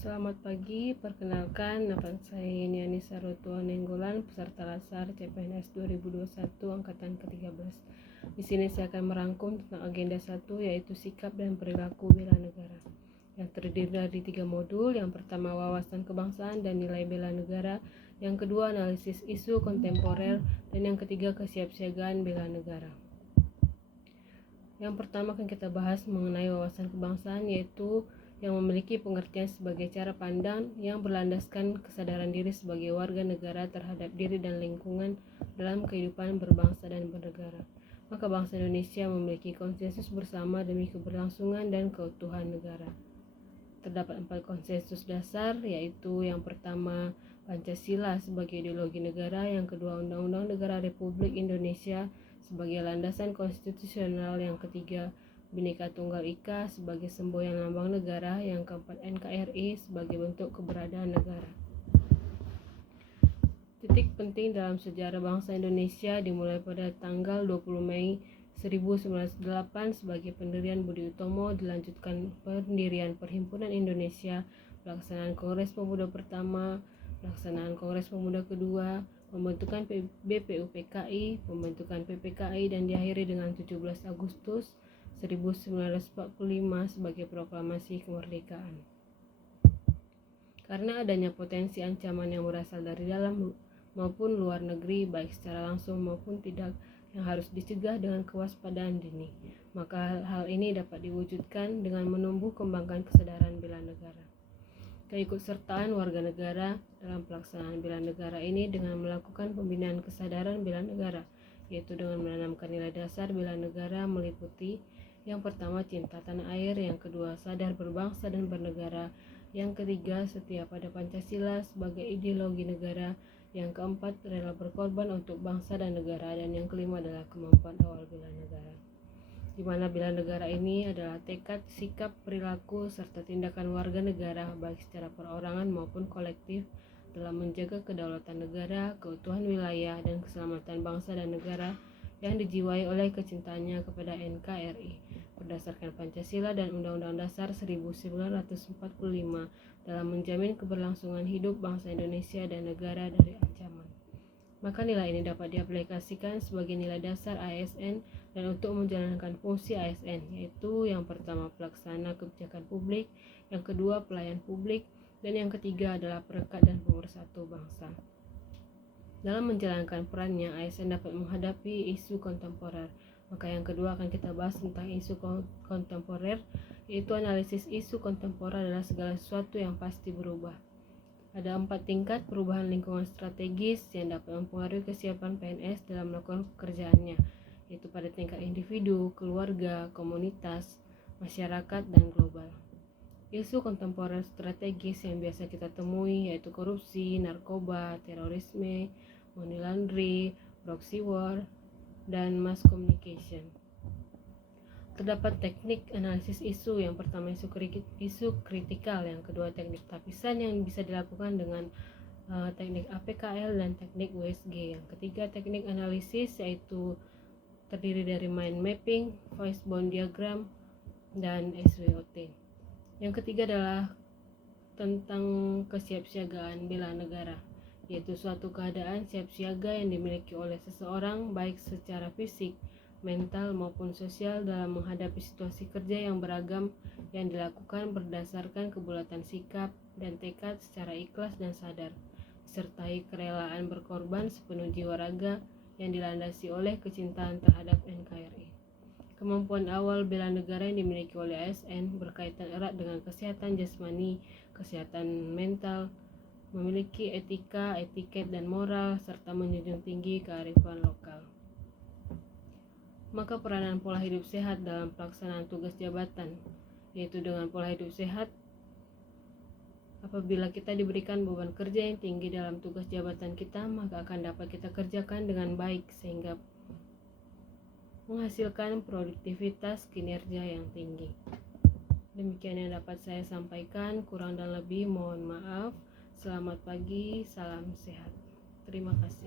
Selamat pagi, perkenalkan nama saya Yeniani Sarotua Nenggolan, peserta Lasar CPNS 2021 angkatan ke-13. Di sini saya akan merangkum tentang agenda 1, yaitu sikap dan perilaku bela negara, yang terdiri dari 3 modul. Yang pertama, wawasan kebangsaan dan nilai bela negara. Yang kedua, analisis isu kontemporer. Dan yang ketiga, kesiapsiagaan bela negara. Yang pertama akan kita bahas mengenai wawasan kebangsaan, yaitu yang memiliki pengertian sebagai cara pandang yang berlandaskan kesadaran diri sebagai warga negara terhadap diri dan lingkungan dalam kehidupan berbangsa dan bernegara. Maka bangsa Indonesia memiliki konsensus bersama demi keberlangsungan dan keutuhan negara. Terdapat 4 konsensus dasar, yaitu yang pertama Pancasila sebagai ideologi negara, yang kedua Undang-Undang Negara Republik Indonesia sebagai landasan konstitusional, yang ketiga Bhinneka Tunggal Ika sebagai semboyan lambang negara, yang keempat NKRI sebagai bentuk keberadaan negara. Titik penting dalam sejarah bangsa Indonesia dimulai pada tanggal 20 Mei 1908 sebagai pendirian Budi Utomo, dilanjutkan pendirian Perhimpunan Indonesia, pelaksanaan Kongres Pemuda pertama, pelaksanaan Kongres Pemuda kedua, pembentukan BPUPKI, pembentukan PPKI, dan diakhiri dengan 17 Agustus 1945 sebagai proklamasi kemerdekaan. Karena adanya potensi ancaman yang berasal dari dalam maupun luar negeri, baik secara langsung maupun tidak, yang harus dicegah dengan kewaspadaan dini, maka hal ini dapat diwujudkan dengan menumbuh kembangkan kesadaran bela negara. Keikutsertaan warga negara dalam pelaksanaan bela negara ini dengan melakukan pembinaan kesadaran bela negara, yaitu dengan menanamkan nilai dasar bela negara meliputi yang pertama cinta tanah air, yang kedua sadar berbangsa dan bernegara, yang ketiga setia pada Pancasila sebagai ideologi negara, yang keempat rela berkorban untuk bangsa dan negara, dan yang kelima adalah kemampuan awal bela negara, di mana bela negara ini adalah tekad, sikap, perilaku, serta tindakan warga negara baik secara perorangan maupun kolektif dalam menjaga kedaulatan negara, keutuhan wilayah, dan keselamatan bangsa dan negara yang dijiwai oleh kecintaannya kepada NKRI berdasarkan Pancasila dan Undang-Undang Dasar 1945 dalam menjamin keberlangsungan hidup bangsa Indonesia dan negara dari ancaman. Maka nilai ini dapat diaplikasikan sebagai nilai dasar ASN dan untuk menjalankan fungsi ASN, yaitu yang pertama pelaksana kebijakan publik, yang kedua pelayan publik, dan yang ketiga adalah perekat dan pemersatu bangsa. Dalam menjalankan perannya, ASN dapat menghadapi isu kontemporer. Maka yang kedua akan kita bahas tentang isu kontemporer, yaitu analisis isu kontemporer adalah segala sesuatu yang pasti berubah. Ada 4 tingkat perubahan lingkungan strategis yang dapat mempengaruhi kesiapan PNS dalam melakukan pekerjaannya, yaitu pada tingkat individu, keluarga, komunitas, masyarakat, dan global. Isu kontemporer strategis yang biasa kita temui yaitu korupsi, narkoba, terorisme, money laundry, proxy war, dan mass communication. Terdapat teknik analisis isu, yang pertama isu kritikal, yang kedua teknik tapisan yang bisa dilakukan dengan teknik APKL dan teknik USG. Yang ketiga teknik analisis, yaitu terdiri dari mind mapping, voice bound diagram, dan SWOT. Yang ketiga adalah tentang kesiapsiagaan bela negara, yaitu suatu keadaan siap siaga yang dimiliki oleh seseorang baik secara fisik, mental maupun sosial dalam menghadapi situasi kerja yang beragam yang dilakukan berdasarkan kebulatan sikap dan tekad secara ikhlas dan sadar, disertai kerelaan berkorban sepenuh jiwa raga yang dilandasi oleh kecintaan terhadap NKRI. Kemampuan awal bela negara yang dimiliki oleh ASN berkaitan erat dengan kesehatan jasmani, kesehatan mental, memiliki etika, etiket, dan moral, serta menjunjung tinggi kearifan lokal. Maka peranan pola hidup sehat dalam pelaksanaan tugas jabatan, yaitu dengan pola hidup sehat, apabila kita diberikan beban kerja yang tinggi dalam tugas jabatan kita, maka akan dapat kita kerjakan dengan baik sehingga menghasilkan produktivitas kinerja yang tinggi. Demikian yang dapat saya sampaikan, kurang dan lebih mohon maaf. Selamat pagi, salam sehat. Terima kasih.